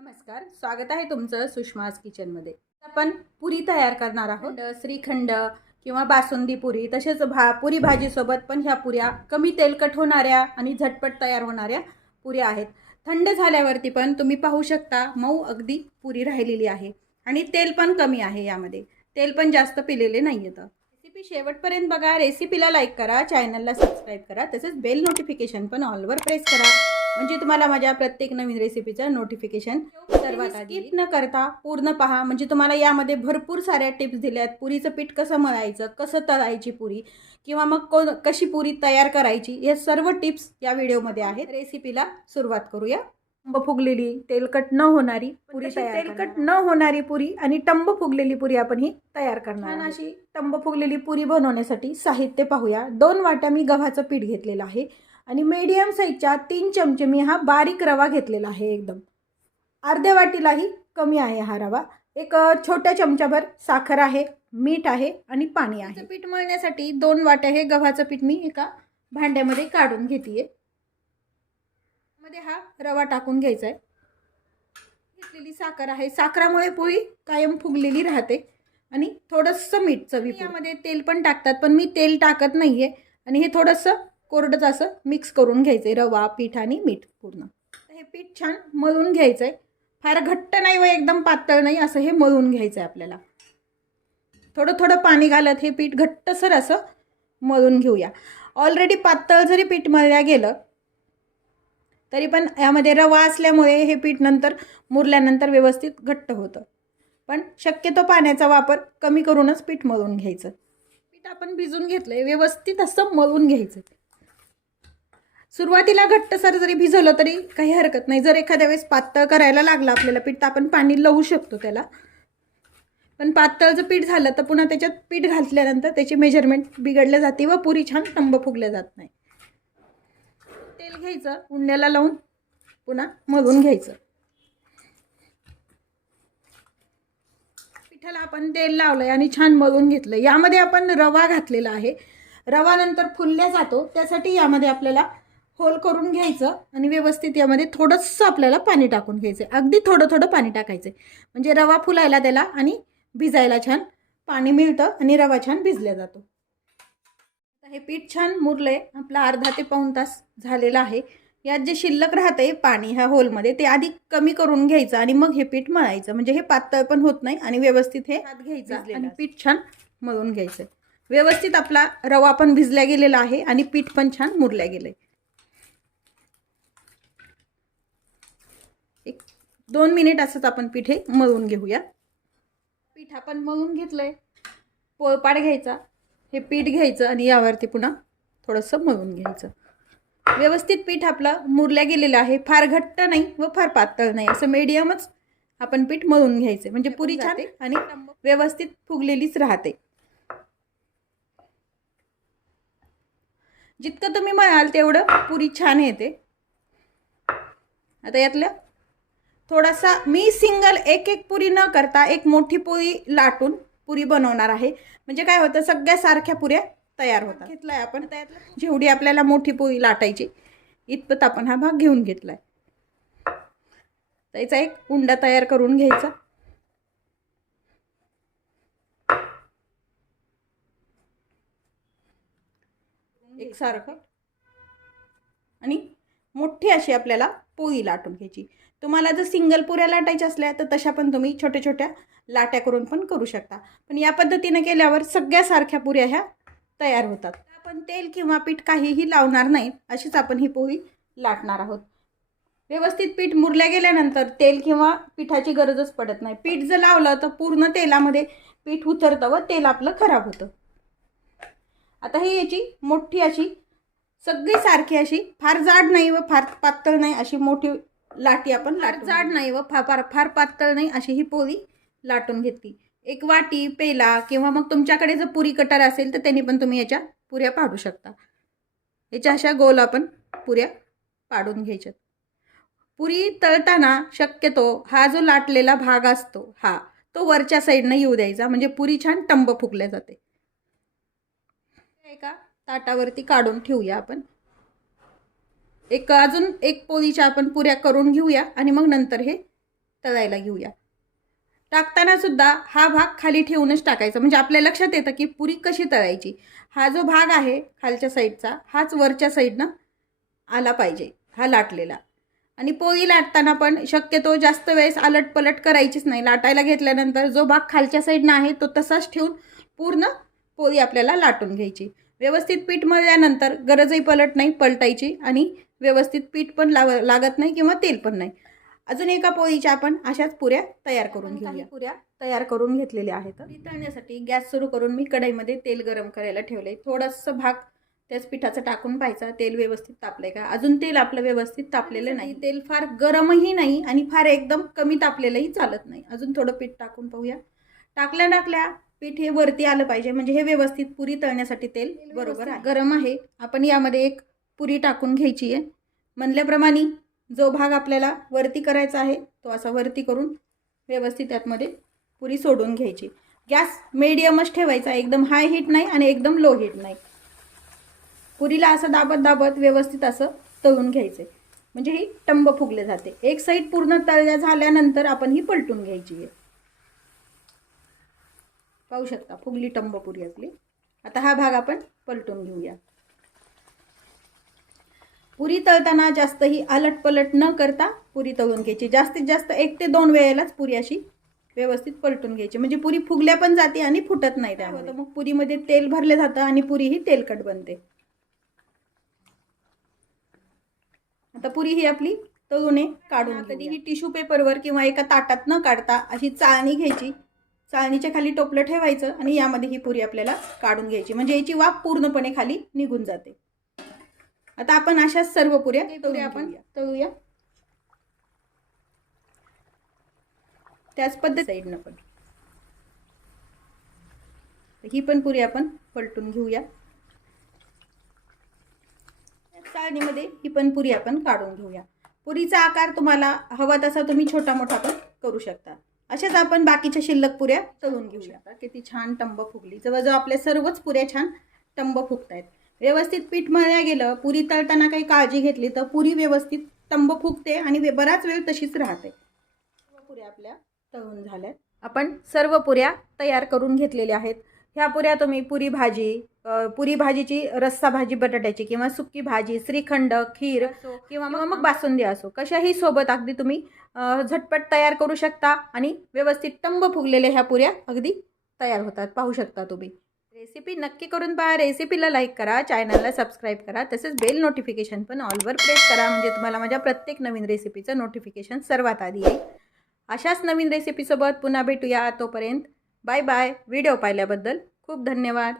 नमस्कार स्वागत आहे तुमचं सुषमाज किचनमध्ये. आपण पुरी तयार करणार आहोत. श्रीखंड किंवा बासुंदी पुरी तसेच भा पुरी भाजीसोबत पण ह्या पुऱ्या कमी तेलकट होणाऱ्या आणि झटपट तयार होणाऱ्या पुऱ्या आहेत. थंड झाल्यावरती पण तुम्ही पाहू शकता मऊ अगदी पुरी राहिलेली आहे. आणि तेल पण कमी आहे यामध्ये. तेल पण जास्त पिलेले नाही येतं रेसिपी शेवटपर्यंत बघा. रेसिपीला लाईक करा चॅनलला सबस्क्राईब करा तसेच बेल नोटिफिकेशन पण ऑलवर प्रेस करा. म्हणजे तुम्हाला माझ्या प्रत्येक नवीन रेसिपीचं नोटिफिकेशन सर्वात स्किप न करता पूर्ण पहा. म्हणजे तुम्हाला यामध्ये भरपूर साऱ्या टिप्स दिल्या आहेत पुरीचं पीठ कसं मळायचं कसं तळायची पुरी किंवा मग को कशी पुरी तयार करायची हे सर्व टिप्स या व्हिडिओमध्ये आहेत. रेसिपीला सुरुवात करूया. टंब फुगलेली तेलकट न होणारी पुरी तयार तेलकट न होणारी पुरी आणि टंब फुगलेली पुरी आपण ही तयार करणार अशी टंब फुगलेली पुरी बनवण्यासाठी साहित्य पाहूया. दोन वाट्या मी गव्हाचं पीठ घेतलेलं आहे. आणि मीडियम साईजच्या तीन चमचे मी हा बारीक रवा घेतलेला आहे एकदम. अर्ध्या वाटीलाही कमी आहे हा रवा. एक छोट्या चमच्याभर साखर आहे मीठ आहे आणि पाणी आहे. पीठ मळण्यासाठी दोन वाट्या हे गव्हाचं पीठ मी एका भांड्यामध्ये काढून घेते मध्ये हा रवा टाकून घ्यायचा आहे घेतलेली साखर आहे. साखरामुळे पोळी कायम फुगलेली राहते आणि थोडंसं मीठ चवी यामध्ये तेल पण टाकतात पण मी तेल टाकत नाही आहे आणि हे थोडंसं कोरडंच असं मिक्स करून घ्यायचं आहे रवा पीठ आणि मीठ पूर्ण. हे पीठ छान मळून घ्यायचं आहे फार घट्ट नाही व एकदम पातळ नाही असं हे मळून घ्यायचं आहे आपल्याला. थोडं थोडं पाणी घालत हे पीठ घट्टसर असं मळून घेऊया. ऑलरेडी पातळ जरी पीठ मळल्या गेलं तरी पण यामध्ये रवा असल्यामुळे हे पीठ नंतर मुरल्यानंतर व्यवस्थित घट्ट होतं. पण शक्यतो पाण्याचा वापर कमी करूनच पीठ मळून घ्यायचं. पीठ आपण भिजून घेतलं आहे व्यवस्थित असं मळून घ्यायचं. सुरुवातीला घट्टसर जरी भिजवलं तरी काही हरकत नाही. जर एखाद्या वेळेस पातळ करायला लागलं आपल्याला पीठ तर आपण पाणी लावू शकतो त्याला. पण पातळ जर पीठ झालं तर पुन्हा त्याच्यात पीठ घातल्यानंतर त्याची मेजरमेंट बिघडल्या जाते व पुरी छान टंब फुगल्या जात नाही. तेल घ्यायचं उंड्याला लावून पुन्हा मळून घ्यायचं. पिठाला आपण तेल लावलंय आणि छान मळून घेतलं यामध्ये आपण रवा घातलेला आहे. रवा नंतर फुलल्या जातो. त्यासाठी यामध्ये आपल्याला होल करून घ्यायचं आणि व्यवस्थित यामध्ये थोडंसं आपल्याला पाणी टाकून घ्यायचं अगदी थोडं थोडं पाणी टाकायचं म्हणजे रवा फुलायला त्याला आणि भिजायला छान पाणी मिळतं आणि रवा छान भिजला जातो. आता हे पीठ छान मुरलंय. आपला अर्धा ते पाऊण तास झालेला आहे. यात जे शिल्लक राहते पाणी ह्या होलमध्ये ते आधी कमी करून घ्यायचं आणि मग हे पीठ मळायचं. म्हणजे हे पातळ पण होत नाही आणि व्यवस्थित हे हात घ्यायचं आणि पीठ छान मळून घ्यायचं. व्यवस्थित आपला रवा पण भिजला गेलेला आहे आणि पीठ पण छान मुरल्या गेलंय. एक दोन मिनिट असंच आपण पीठ हे मळून घेऊया. पीठ आपण मळून घेतलंय. पोळपाट घ्यायचा. हे पीठ घ्यायचं आणि यावरती पुन्हा थोडंसं मळून घ्यायचं. व्यवस्थित पीठ आपलं मुरल्या गेलेलं आहे. फार घट्ट नाही व फार पातळ नाही. असं मीडियमच आपण पीठ मळून घ्यायचं. म्हणजे पुरी छान आणि व्यवस्थित फुगलेलीच राहते. जितकं तुम्ही मळाल तेवढं पुरी छान येते. आता यातलं थोडासा मी सिंगल एक एक पुरी न करता एक मोठी पोळी लाटून पुरी बनवणार आहे. म्हणजे काय होतं सगळ्या सारख्या पुऱ्या तयार होतात. घेतलाय आपण. त्यातलं जेवढी आपल्याला मोठी पोळी लाटायची इतपत आपण हा भाग घेऊन घेतलाय. त्याचा एक उंडा तयार करून घ्यायचा. एक सारखं. आणि मोठी अशी आपल्याला पोळी लाटून घ्यायची. तुम्हाला जर सिंगल पुऱ्या लाटायच्या असल्या तर तशा पण तुम्ही छोट्या छोट्या लाट्या करून पण करू शकता. पण या पद्धतीने केल्यावर सगळ्या सारख्या पुऱ्या ह्या तयार होतात. आपण तेल किंवा पीठ काहीही लावणार नाही अशीच आपण ही पोळी लाटणार आहोत. व्यवस्थित पीठ मुरल्या गेल्यानंतर तेल किंवा पिठाची गरजच पडत नाही. पीठ जर लावलं तर पूर्ण तेलामध्ये पीठ उतरतं व तेल आपलं खराब होतं. आता ही याची मोठी अशी सगळी सारखी अशी फार जाड नाही व फार पातळ नाही अशी मोठी लाटी आपण लाट जाड नाही व फार फार फार पातळ नाही अशी ही पोळी लाटून घेतली. एक वाटी पेला किंवा मग तुमच्याकडे जर पुरी कटर असेल तर त्यांनी पण तुम्ही याच्या पुऱ्या पाडू शकता. याच्या अशा गोल आपण पुऱ्या पाडून घ्यायच्यात. पुरी तळताना शक्यतो हा जो लाटलेला भाग असतो हा तो वरच्या साईडनं येऊ द्यायचा. म्हणजे पुरी छान टंब फुगल्या जाते. एका ताटावरती काढून ठेवूया आपण. एक अजून एक पोळीच्या आपण पुऱ्या करून घेऊया आणि मग नंतर हे तळायला घेऊया. टाकताना सुद्धा हा भाग खाली ठेवूनच टाकायचा. म्हणजे आपल्या लक्षात येतं की पुरी कशी तळायची. हा जो भाग आहे खालच्या साईडचा हाच वरच्या साईडनं आला पाहिजे. हा लाटलेला. आणि पोळी लाटताना पण शक्यतो जास्त वेळेस आलट पलट करायचीच नाही. लाटायला घेतल्यानंतर जो भाग खालच्या साईडनं आहे तो तसाच ठेवून पूर्ण पोळी आपल्याला लाटून घ्यायची. व्यवस्थित पीठ मळल्यानंतर गरजही पलट नाही पलटायची आणि व्यवस्थित पीठ पण लाव लागत नाही किंवा तेल पण नाही. अजून एका पोळीच्या आपण अशाच पुऱ्या तयार करून घेऊया. पुऱ्या तयार करून घेतलेल्या आहेत. तळण्यासाठी गॅस सुरू करून मी कढईमध्ये तेल गरम करायला ठेवलंय. थोडंसं भाग त्याच पिठाचं टाकून पाहायचं. तेल व्यवस्थित तापलंय का? अजून तेल आपलं व्यवस्थित तापलेलं नाही. तेल फार गरमही नाही आणि फार एकदम कमी तापलेलंही चालत नाही. अजून थोडं पीठ टाकून पाहूया. टाकल्या टाकल्या पीठ हे वरती आलं पाहिजे. म्हणजे हे व्यवस्थित पुरी तळण्यासाठी तेल बरोबर आहे. गरम आहे. आपण यामध्ये एक पुरी टाकून घ्यायची आहे. म्हणल्याप्रमाणे जो भाग आपल्याला वरती करायचा आहे तो असा वरती करून व्यवस्थित त्यातमध्ये पुरी सोडून घ्यायची. गॅस मीडियमच ठेवायचा. एकदम हाय हीट नाही आणि एकदम लो हीट नाही. पुरीला असं दाबत दाबत व्यवस्थित असं तळून घ्यायचं. म्हणजे ही टंब फुगले जाते. एक साईड पूर्ण तळल्या झाल्यानंतर आपण ही पलटून घ्यायची आहे. पाहू शकता फुगली टंब पुरी आपली. आता हा भाग आपण पलटून घेऊया. पुरी तळताना जास्त ही आलट पलट न करता पुरी तळून घ्यायची. जास्तीत जास्त एक ते दोन वेळेलाच पुरी अशी व्यवस्थित पलटून घ्यायची. म्हणजे पुरी फुगल्या पण जाते आणि फुटत नाही त्यामध्ये. मग पुरीमध्ये तेल भरले जातं आणि पुरी ही तेलकट बनते. आता पुरी ही आपली तळूने काढून कधी ही टिश्यू पेपरवर किंवा एका ताटात न काढता अशी चाळणी घ्यायची. चाळणीच्या खाली टोपलं ठेवायचं आणि यामध्ये ही पुरी आपल्याला काढून घ्यायची. म्हणजे याची वाफ पूर्णपणे खाली निघून जाते. आता आपण अशाच सर्व पुऱ्या तळूया आपण तळूया. त्याच पद्धत साईडनं पण. ही पण पुरी आपण पलटून घेऊया. चाळणीमध्ये ही पण पुरी आपण काढून घेऊया. पुरीचा आकार तुम्हाला हवा तसा तुम्ही छोटा मोठा पण करू शकता. अशाच आपण बाकीच्या शिल्लक पुऱ्या तळून घेऊ शकता. किती छान टंब फुगली. जवळजवळ आपल्या सर्वच पुऱ्या छान टंब फुगत आहेत व्यवस्थित पीठ मळल्या गेलं पुरी तळताना काही काळजी घेतली तर पुरी व्यवस्थित टंब फुगते आणि वे- बराच वेळ तशीच राहते. सर्व पुऱ्या आपल्या तळून झाल्यात. आपण सर्व पुऱ्या तयार करून घेतलेल्या आहेत. ह्या पुऱ्या तुम्ही पुरी भाजी पुरी भाजीची रस्सा भाजी बटाट्याची किंवा सुकी भाजी श्रीखंड खीर किंवा मग मग बासुंदी असो. कशाही सोबत अगदी तुम्ही झटपट तयार करू शकता आणि व्यवस्थित टंब फुगलेल्या ह्या पुऱ्या अगदी तयार होतात. पाहू शकता तुम्ही. रेसिपी नक्की करून पहा. रेसिपीला लाईक करा. चॅनलला सबस्क्राईब करा. तसेच बेल नोटिफिकेशन पण ऑलवर प्रेस करा. म्हणजे तुम्हाला माझ्या प्रत्येक नवीन रेसिपीचं नोटिफिकेशन सर्वात आधी येईल. अशाच नवीन रेसिपीसोबत पुन्हा भेटूया. तोपर्यंत बाय बाय. व्हिडिओ पाहिल्याबद्दल खूप धन्यवाद.